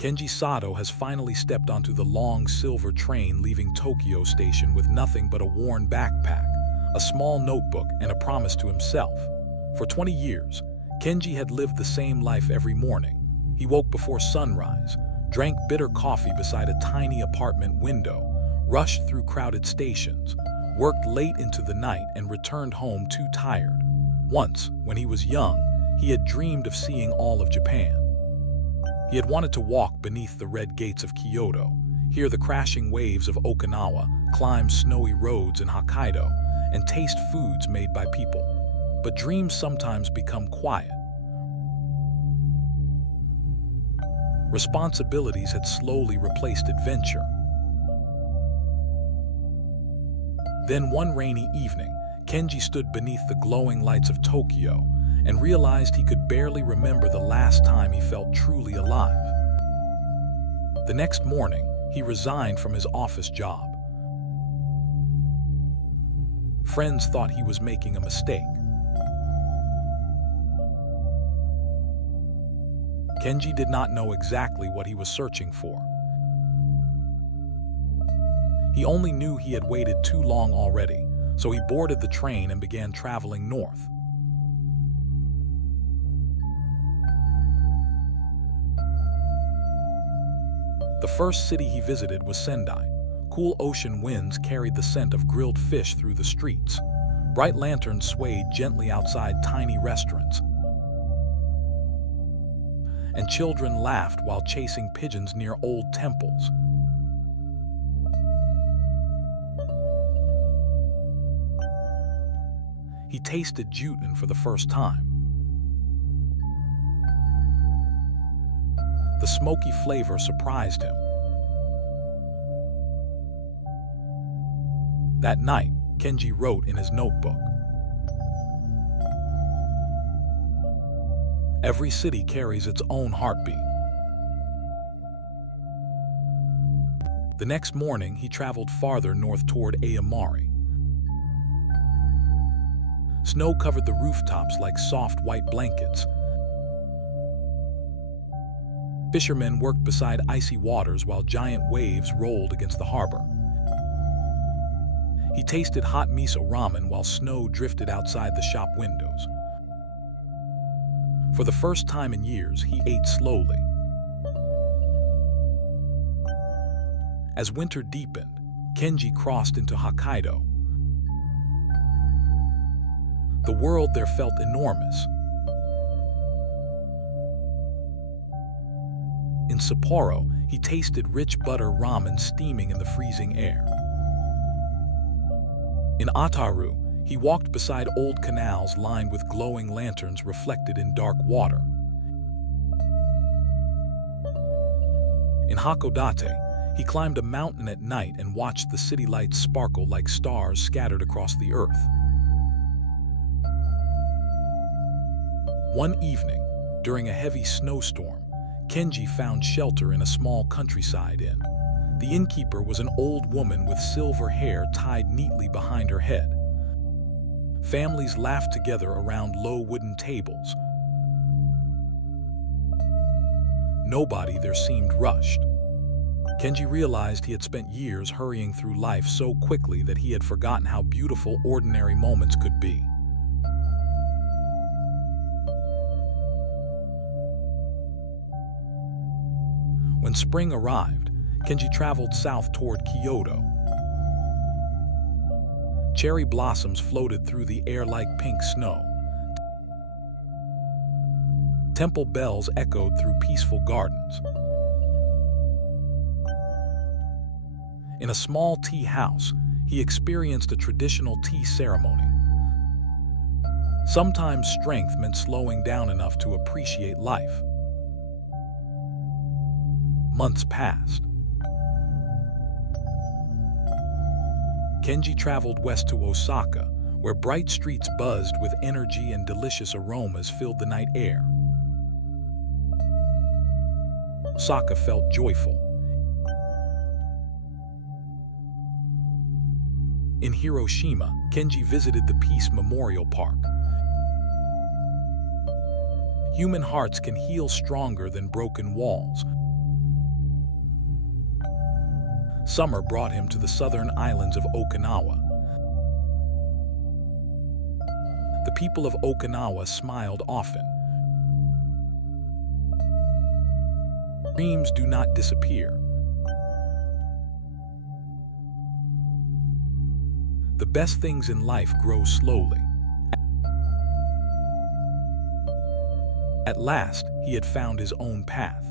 Kenji Sato has finally stepped onto the long silver train leaving Tokyo Station with nothing but a worn backpack, a small notebook, and a promise to himself. For 20 years, Kenji had lived the same life every morning. He woke before sunrise, drank bitter coffee beside a tiny apartment window, rushed through crowded stations, worked late into the night, and returned home too tired. Once, when he was young, he had dreamed of seeing all of Japan. He had wanted to walk beneath the red gates of Kyoto, hear the crashing waves of Okinawa, climb snowy roads in Hokkaido, and taste foods made by people. But dreams sometimes become quiet. Responsibilities had slowly replaced adventure. Then one rainy evening, Kenji stood beneath the glowing lights of Tokyo and realized he could barely remember the last time he felt truly alive. The next morning, he resigned from his office job. Friends thought he was making a mistake. Kenji did not know exactly what he was searching for. He only knew he had waited too long already, so he boarded the train and began traveling north. The first city he visited was Sendai. Cool ocean winds carried the scent of grilled fish through the streets. Bright lanterns swayed gently outside tiny restaurants. And children laughed while chasing pigeons near old temples. He tasted juten for the first time. The smoky flavor surprised him. That night, Kenji wrote in his notebook, "Every city carries its own heartbeat." The next morning, he traveled farther north toward Aomori. Snow covered the rooftops like soft white blankets. Fishermen worked beside icy waters while giant waves rolled against the harbor. He tasted hot miso ramen while snow drifted outside the shop windows. For the first time in years, he ate slowly. As winter deepened, Kenji crossed into Hokkaido. The world there felt enormous. In Sapporo, he tasted rich butter ramen steaming in the freezing air. In Ataru, he walked beside old canals lined with glowing lanterns reflected in dark water. In Hakodate, he climbed a mountain at night and watched the city lights sparkle like stars scattered across the earth. One evening, during a heavy snowstorm, Kenji found shelter in a small countryside inn. The innkeeper was an old woman with silver hair tied neatly behind her head. Families laughed together around low wooden tables. Nobody there seemed rushed. Kenji realized he had spent years hurrying through life so quickly that he had forgotten how beautiful ordinary moments could be. When spring arrived, Kenji traveled south toward Kyoto. Cherry blossoms floated through the air like pink snow. Temple bells echoed through peaceful gardens. In a small tea house, he experienced a traditional tea ceremony. Sometimes strength meant slowing down enough to appreciate life. Months passed. Kenji traveled west to Osaka, where bright streets buzzed with energy and delicious aromas filled the night air. Osaka felt joyful. In Hiroshima, Kenji visited the Peace Memorial Park. Human hearts can heal stronger than broken walls. Summer brought him to the southern islands of Okinawa. The people of Okinawa smiled often. Dreams do not disappear. The best things in life grow slowly. At last, he had found his own path.